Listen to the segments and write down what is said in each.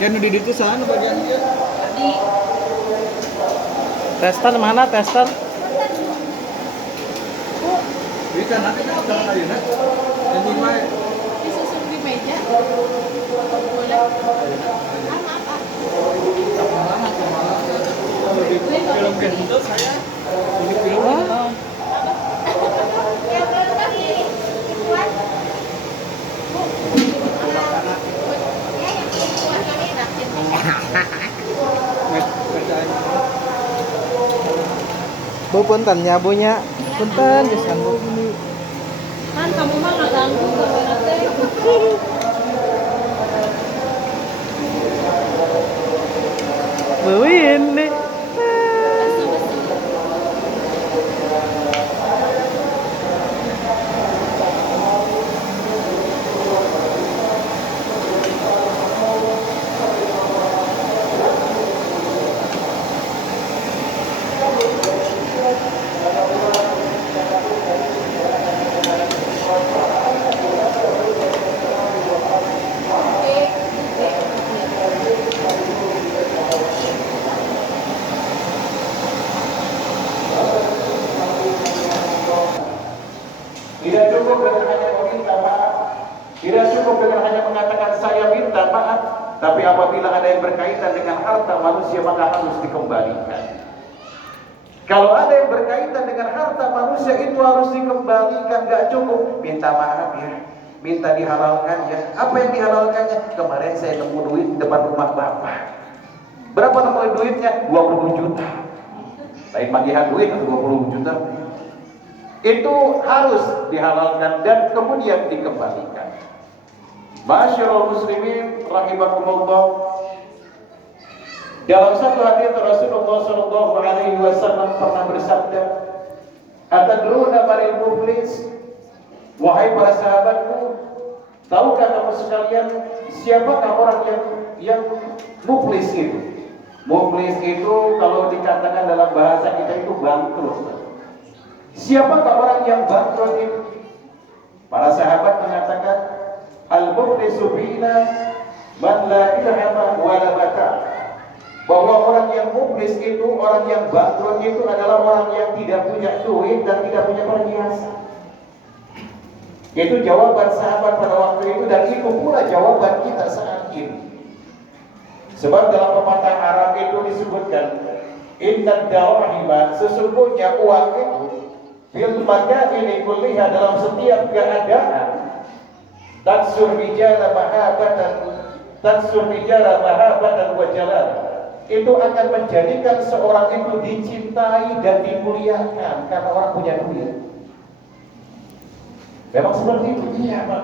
Kan di itu sana bagian dia. Di Tester mana tester? Bisa nanti kan udah kali nak. Jadi mah disusun di meja. Boleh. Apa? film gendut saya. Ini film Oh. Yang berapa sih? Kuat. Bu. Ya yang kuat kami enakin. Bu punten ya bunya. Punten pisan Bu. Kan kamu mah nggak ganggu kamera teh. Bu ini. Tidak cukup dengan hanya meminta maaf, tidak cukup dengan hanya mengatakan saya minta maaf, tapi apabila ada yang berkaitan dengan harta manusia maka harus dikembalikan. Kalau ada yang berkaitan dengan harta manusia itu harus dikembalikan, gak cukup minta maaf ya, minta dihalalkan ya. Apa yang dihalalkannya? Kemarin saya nemu duit di depan rumah bapak. Berapa nemu duitnya? 20 juta. Lain bagian duit 20 juta. Itu harus dihalalkan dan kemudian dikembalikan. Masyarul muslimin rahimakumullah. Dalam satu hadis Rasulullah sallallahu alaihi wasallam pernah bersabda, "Atadruna manil muflis?" Wahai para sahabatku, tahukah kamu sekalian siapakah orang yang muflis itu? Muflis itu kalau dikatakan dalam bahasa kita itu bangkrut. Siapakah orang yang bangkrut itu? Para sahabat mengatakan, al-muflisu fina man la dirham wa la mata'. Bahwa orang yang muflis itu, orang yang bangkrut itu adalah orang yang tidak punya duit dan tidak punya perhiasan. Itu jawaban sahabat pada waktu itu dan itu pula jawaban kita saat ini. Sebab dalam pepatah Arab itu disebutkan, inna darahima, sesungguhnya uang itu fil makaini kulliha, dalam setiap keadaan taksur rijala mahabatan wa jalal, itu akan menjadikan seorang itu dicintai dan dimuliakan karena orang punya duit. Memang seperti itu, iya Pak.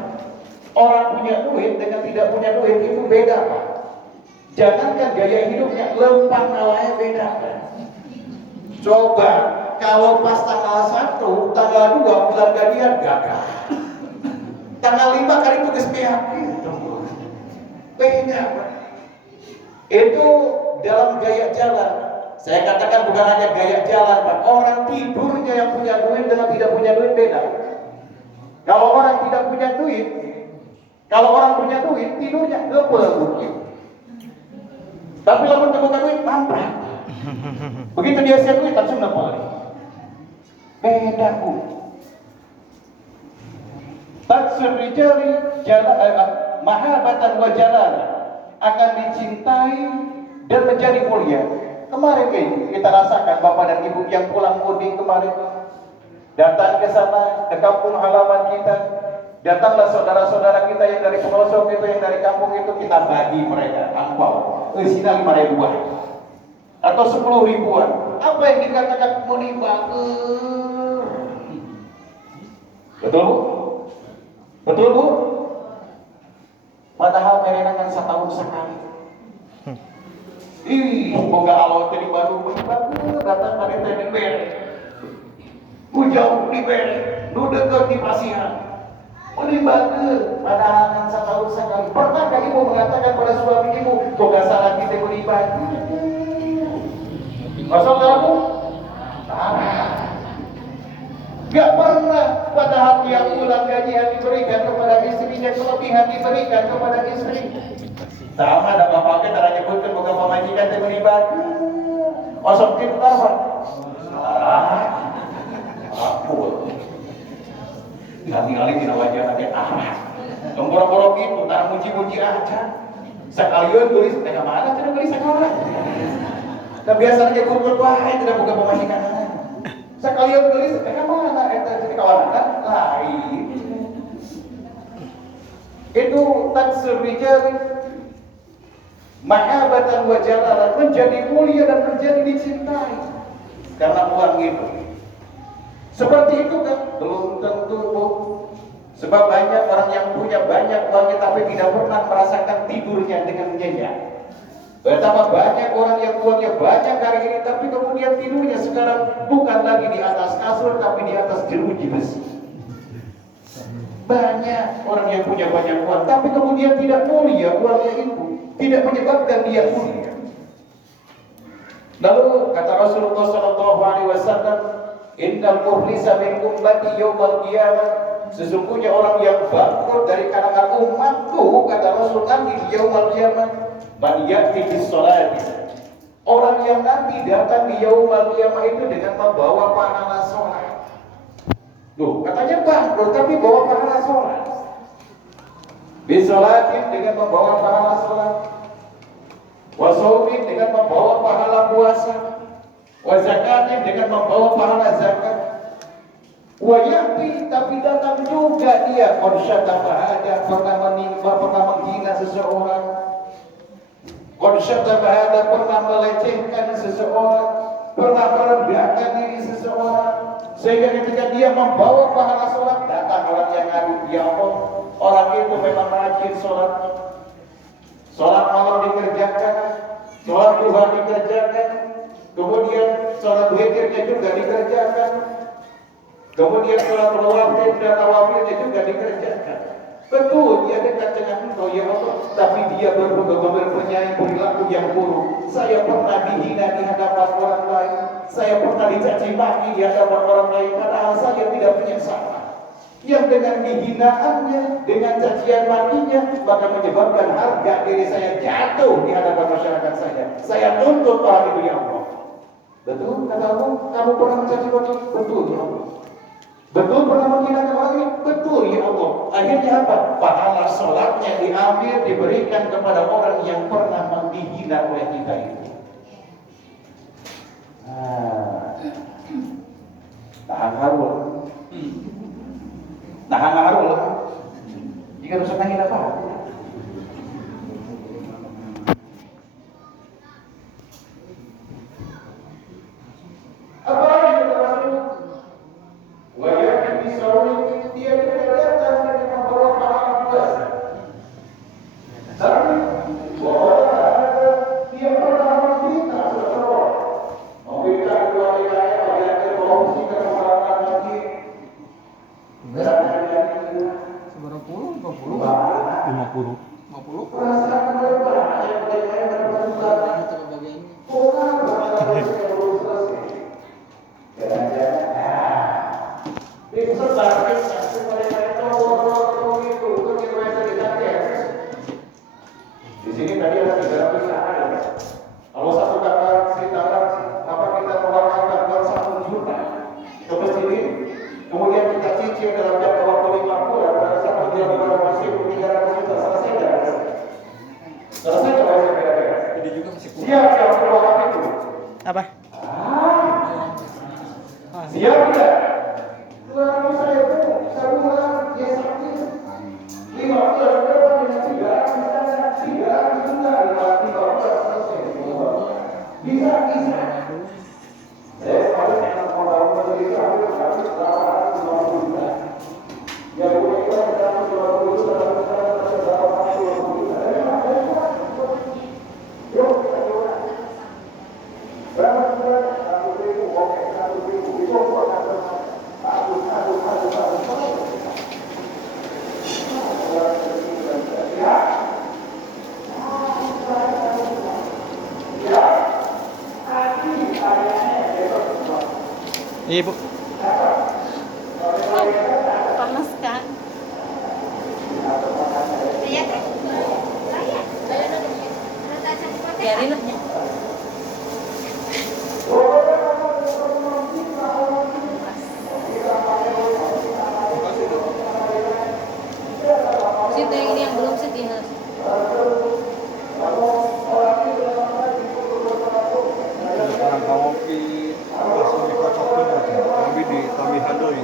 Orang punya duit dengan tidak punya duit itu beda Pak. Jangankan gaya hidupnya, lempang awalnya beda Pak. Coba kalau pas tanggal 1, tanggal 2 bulan gajian gagal. Tanggal 5 kali itu kesepian. Beda Pak. Itu dalam gaya jalan. Saya katakan bukan hanya gaya jalan Pak. Orang tidurnya yang punya duit dengan tidak punya duit beda. Kalau orang tidak punya duit, kalau orang punya duit tidurnya gebel mungkin. Tapi lamun kebuka duit tamprak. Begitu dia siap duit langsung nepal. Beda Bu. Taksir rijali mahabatan wa jalan, akan dicintai dan menjadi mulia. Kemarin kita rasakan Bapak dan Ibu yang pulang mudik kemarin, datang ke sana, ke kampung halaman kita, datanglah saudara-saudara kita yang dari pelosok itu, yang dari kampung itu, kita bagi mereka angpau. Sini 5 ribuan atau 10 ribuan. Apa yang dikatakan menimba? Betul Bu? Betul Bu? Padahal merenakan setahun sekali. Ih, boga Allah tadi baru bagus datang dari tadi bere. Jauh di bere, nu deket di Pasihan. Menibake, padahal kan setahun sekali. Pernahkah ibu mengatakan pada suami ibu, boga salah kita menibake? Masuk kamu? Gak pernah, padahal tiap bulan gaji yang diberikan kepada istrinya, kelebihan diberikan kepada istri. Sama ada bapaknya cara nyebutkan bukan pemajikan teh menibat. Osok kitu apa? Aku. Kali-kali dina wajah teh Boro-boro gitu, tak muji-muji aja. Sekalian tulis teh mana cenah geus sekolah. Da biasanya kumpul wae tidak buka pemajikan. Sekalian tulis teh mana eta jadi kawan lain. Itu taksir rijal mahabatan wa jalalan, menjadi mulia dan menjadi dicintai karena uang itu. Seperti itu kan? Belum tentu, Bu. Sebab banyak orang yang punya banyak uangnya tapi tidak pernah merasakan tidurnya dengan nyenyak. Betapa banyak orang yang uangnya banyak hari ini tapi kemudian tidurnya sekarang bukan lagi di atas kasur tapi di atas jeruji besi. Banyak orang yang punya banyak uang tapi kemudian tidak mulia uangnya itu, tidak menyebabkan dia mulia. Lalu kata Rasulullah SAW, Innal muflisa min ummati yawmal qiyamah, sesungguhnya orang yang bangkrut dari kalangan umatku, kata Rasulullah di yawmal qiyamah, man ya'ti bis sholati, orang yang nanti datang di yawmal qiyamah itu dengan membawa pahala sholat. Loh, katanya bangkrut tapi bawa pahala sholat. Bis sholatin dengan membawa pahala sholat, wa shaumin dengan membawa pahala puasa, wa zakatin dengan membawa pahala zakat, wa ya'ti tapi datang juga dia qadsyata bahada, pernah menimpa, pernah menghina seseorang, qadsyata bahada, pernah melecehkan seseorang, pernah merendahkan diri seseorang, sehingga ketika dia membawa pahala sholat datang orang yang ngadu, ya Allah orang itu memang rajin sholat, sholat malam dikerjakan, sholat duha dikerjakan, kemudian sholat witirnya juga dikerjakan, kemudian sholat rawatib dan nawafilnya juga dikerjakan. Betul, dia dekat dengan engkau ya Allah, tapi dia berpenyai perilaku yang buruk. Saya pernah dihina di hadapan orang lain, saya pernah dicaci maki di hadapan orang lain, padahal saya tidak punya salah. Yang dengan dihinaannya, dengan cacian makinya, maka menyebabkan harga diri saya jatuh di hadapan masyarakat saya. Saya tuntut orang itu ya Allah. Betul, kata Allah, kamu pernah mencaci maki? Betul ya Allah. Betul pernah menghina orang ini? Betul ya Allah. Akhirnya apa? Pahala sholatnya diambil, diberikan kepada orang yang pernah menghina oleh kita itu. Tahan harul. Tahan harul. Jika rusak angin apa? Apa? Siap tidak? Selama saya pun, sabulan, ya sakit 15 berapa dengan 300 juta, 15 selesai. Bisa. Saya pada yang mau tahu menjadi habis 850 juta. Ya boleh kita 120 juta, 120 juta. Yuk, kita coba. Berapa bulan? 100.000, oke, 100.000. Itu buat apa? Aduh. Ibu. Panas kan? Iya kan? Saya. biarin lah. Situ yang ini yang belum sih Tina. Orang kamu langsung dikocokin aja, tapi di Tommy Handoi.